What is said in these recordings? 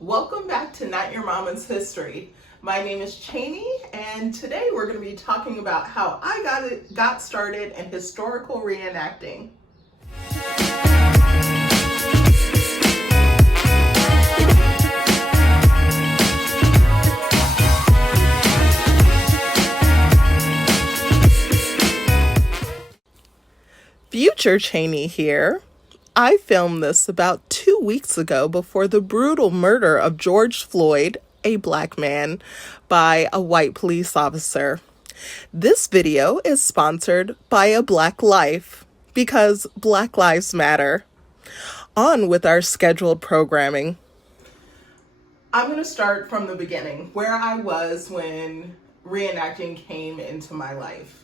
Welcome back to Not Your Mama's History. My name is Cheney, and today we're going to be talking about how I got started in historical reenacting. Future Cheney here. I filmed this about 2 weeks ago before the brutal murder of George Floyd, a black man, by a white police officer. This video is sponsored by A Black Life because Black Lives Matter. On with our scheduled programming. I'm going to start from the beginning, where I was when reenacting came into my life.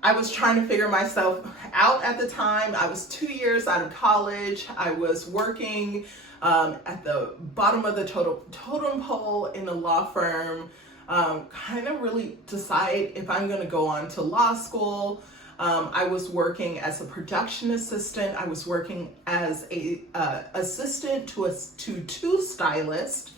I was trying to figure myself out at the time. I was 2 years out of college. I was working at the bottom of the totem pole in a law firm, kind of really decide if I'm going to go on to law school. I was working as a production assistant. I was working as a assistant to two stylists.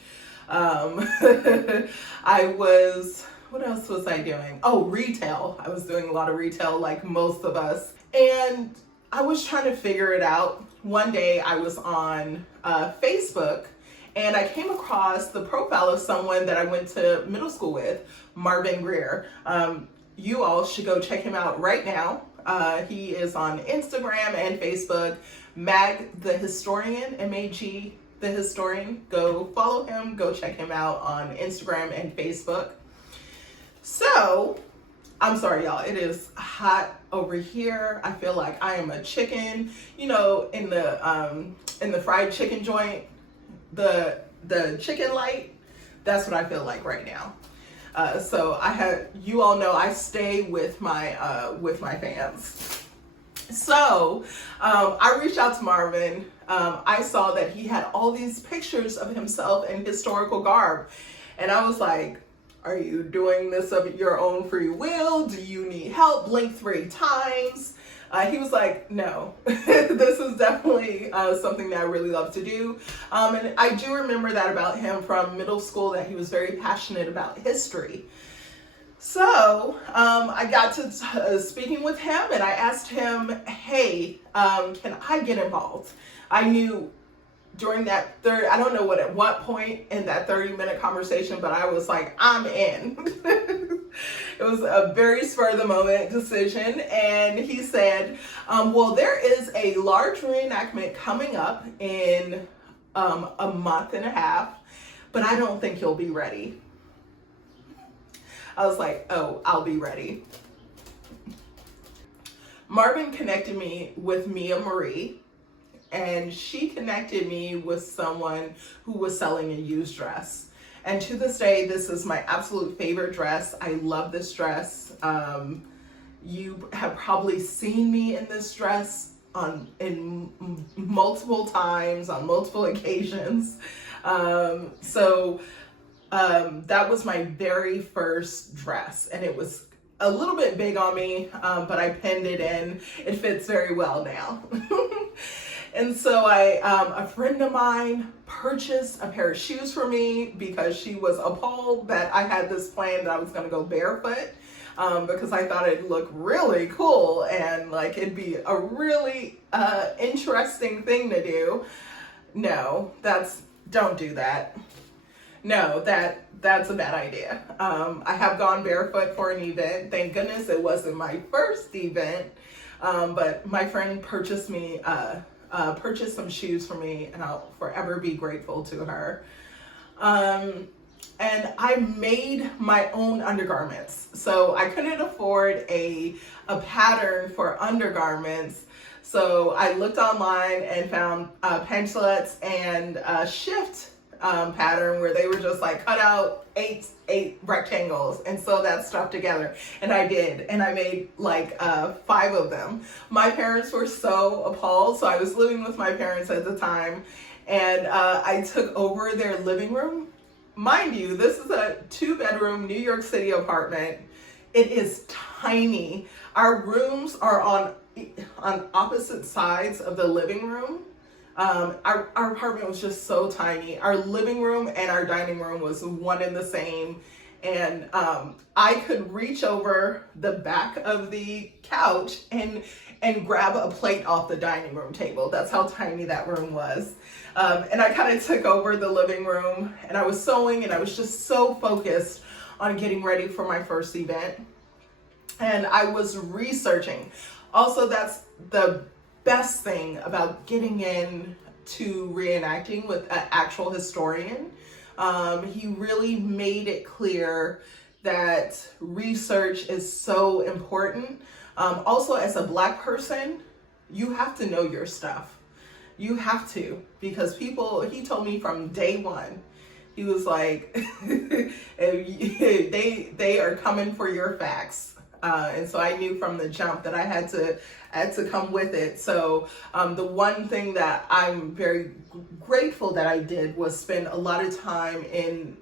What else was I doing? Oh, retail. I was doing a lot of retail like most of us. And I was trying to figure it out. One day I was on Facebook and I came across the profile of someone that I went to middle school with, Marvin Greer. You all should go check him out right now. He is on Instagram and Facebook, Mag the Historian, M-A-G the Historian. Go follow him, go check him out on Instagram and Facebook. So, I'm sorry y'all, it is hot over here. I feel like I am a chicken, you know, in the fried chicken joint, the chicken light. That's what I feel like right now. So you all know I stay with my fans. So, I reached out to Marvin. I saw that he had all these pictures of himself in historical garb, and I was like, are you doing this of your own free will? Do you need help? Blink 3 times. He was like, no, this is definitely something that I really love to do. And I do remember that about him from middle school, that he was very passionate about history. So I got to speaking with him and I asked him, hey, can I get involved? I knew during that I don't know at what point in that 30-minute conversation, but I was like, I'm in. It was a very spur of the moment decision. And he said, well, there is a large reenactment coming up in a month and a half, but I don't think you'll be ready. I was like, oh, I'll be ready. Marvin connected me with Mia Marie, and she connected me with someone who was selling a used dress. And to this day, this is my absolute favorite dress. I love this dress. You have probably seen me in this dress in multiple times, on multiple occasions. So that was my very first dress, and it was a little bit big on me, but I pinned it in. It fits very well now. And so a friend of mine purchased a pair of shoes for me because she was appalled that I had this plan that I was going to go barefoot, because I thought it'd look really cool and like it'd be a really interesting thing to do. No, don't do that. No, that's a bad idea. I have gone barefoot for an event. Thank goodness it wasn't my first event, but my friend purchased some shoes for me, and I'll forever be grateful to her. And I made my own undergarments. So I couldn't afford a pattern for undergarments. So I looked online and found pantalettes and a shift pattern where they were just like cut out eight rectangles and sew that stuff together. And I did, and I made like 5 of them. My parents were so appalled. So I was living with my parents at the time, and I took over their living room. Mind you, this is a 2-bedroom New York City apartment. It is tiny. Our rooms are on opposite sides of the living room. Our apartment was just so tiny. Our living room and our dining room was one and the same. And I could reach over the back of the couch and grab a plate off the dining room table. That's how tiny that room was. And I kind of took over the living room, and I was sewing, and I was just so focused on getting ready for my first event. And I was researching. Also, that's the best thing about getting in to reenacting with an actual historian. He really made it clear that research is so important. Also, as a Black person, you have to know your stuff. You have to, because he told me from day one, he was like, they are coming for your facts. And so I knew from the jump that I had to come with it. So the one thing that I'm very grateful that I did was spend a lot of time in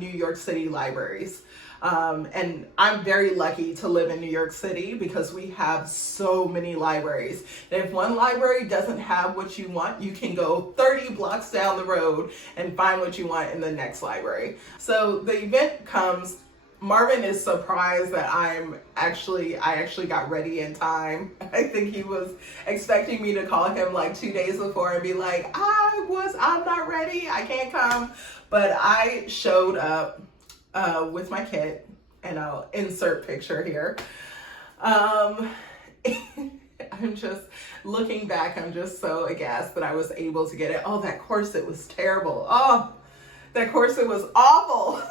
New York City libraries. And I'm very lucky to live in New York City because we have so many libraries. And if one library doesn't have what you want, you can go 30 blocks down the road and find what you want in the next library. So the event comes. Marvin is surprised that I actually got ready in time. I think he was expecting me to call him like 2 days before and be like, I'm not ready, I can't come. But I showed up with my kit, and I'll insert picture here. I'm just looking back, I'm just so aghast that I was able to get it. Oh, that corset was terrible. Oh, that corset was awful.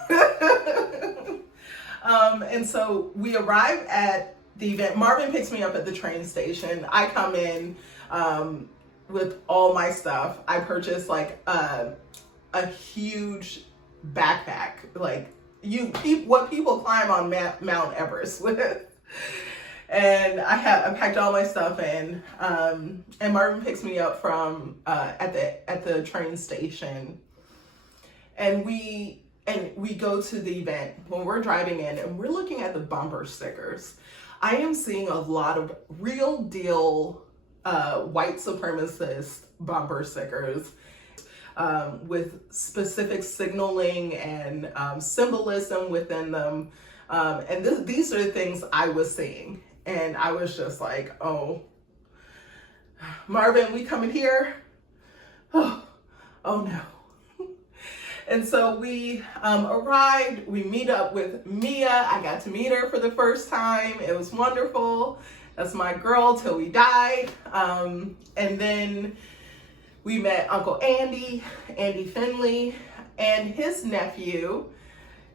And so we arrive at the event. Marvin picks me up at the train station. I come in with all my stuff. I purchased like a huge backpack, like what people climb on Mount Everest with. And I packed all my stuff in. And Marvin picks me up from at the train station, and we go to the event. When we're driving in and we're looking at the bumper stickers, I am seeing a lot of real deal white supremacist bumper stickers with specific signaling and symbolism within them. And these are the things I was seeing. And I was just like, oh, Marvin, we coming here? Oh no. And so we arrived, we meet up with Mia. I got to meet her for the first time. It was wonderful. That's my girl till we died. And then we met Uncle Andy Finley, and his nephew.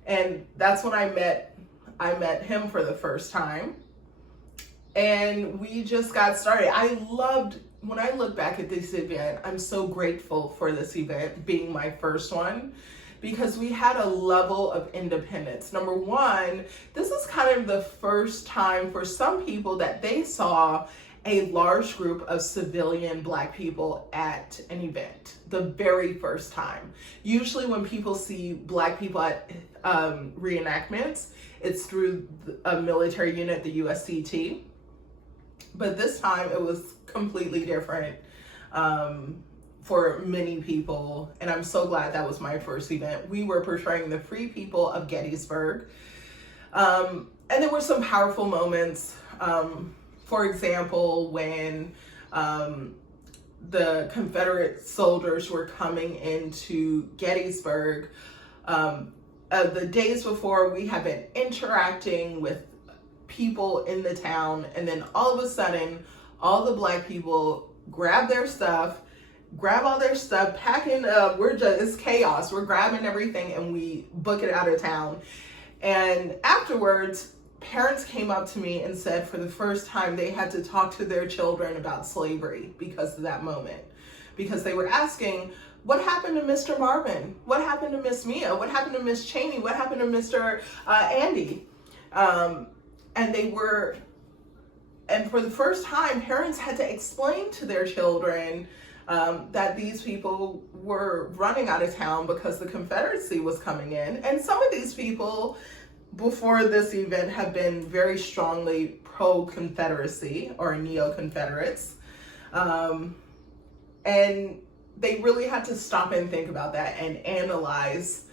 And that's when I met him for the first time. And we just got started. When I look back at this event, I'm so grateful for this event being my first one, because we had a level of independence. Number one, this is kind of the first time for some people that they saw a large group of civilian Black people at an event. The very first time. Usually when people see Black people at reenactments, it's through a military unit, the USCT. But this time it was completely different for many people. And I'm so glad that was my first event. We were portraying the free people of Gettysburg. And there were some powerful moments. For example, when the Confederate soldiers were coming into Gettysburg, the days before, we had been interacting with people in the town, and then all of a sudden, all the Black people grab all their stuff, packing up. It's chaos. We're grabbing everything and we book it out of town. And afterwards, parents came up to me and said for the first time they had to talk to their children about slavery because of that moment. Because they were asking, what happened to Mr. Marvin? What happened to Miss Mia? What happened to Miss Cheney? What happened to Mr. Andy? And for the first time, parents had to explain to their children that these people were running out of town because the Confederacy was coming in. And some of these people before this event have been very strongly pro-Confederacy or neo-Confederates. And they really had to stop and think about that and analyze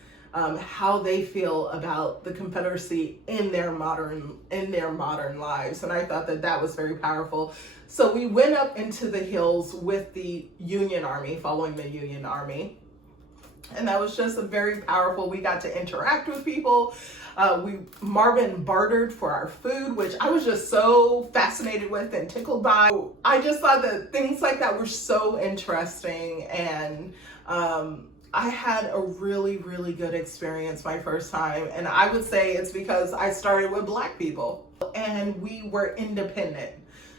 how they feel about the Confederacy in their modern lives. And I thought that that was very powerful. So we went up into the hills with the Union Army, following the Union Army. And that was just a very powerful. We got to interact with people. Marvin bartered for our food, which I was just so fascinated with and tickled by. I just thought that things like that were so interesting, and I had a really, really good experience my first time. And I would say it's because I started with Black people and we were independent.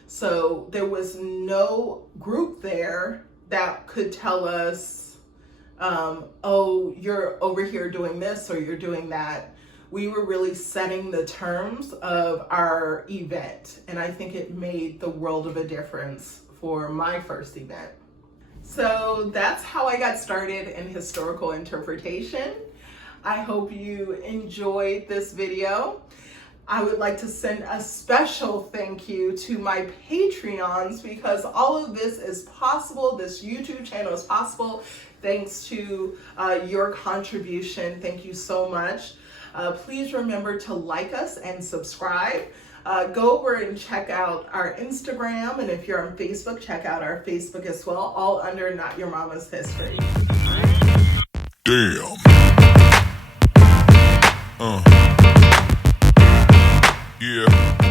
So there was no group there that could tell us, oh, you're over here doing this or you're doing that. We were really setting the terms of our event. And I think it made the world of a difference for my first event. So that's how I got started in historical interpretation. I hope you enjoyed this video. I would like to send a special thank you to my Patreons, because all of this is possible. This YouTube channel is possible thanks to your contribution. Thank you so much. Please remember to like us and subscribe. Go over and check out our Instagram, and if you're on Facebook, check out our Facebook as well, all under Not Your Mama's History. Damn. Yeah.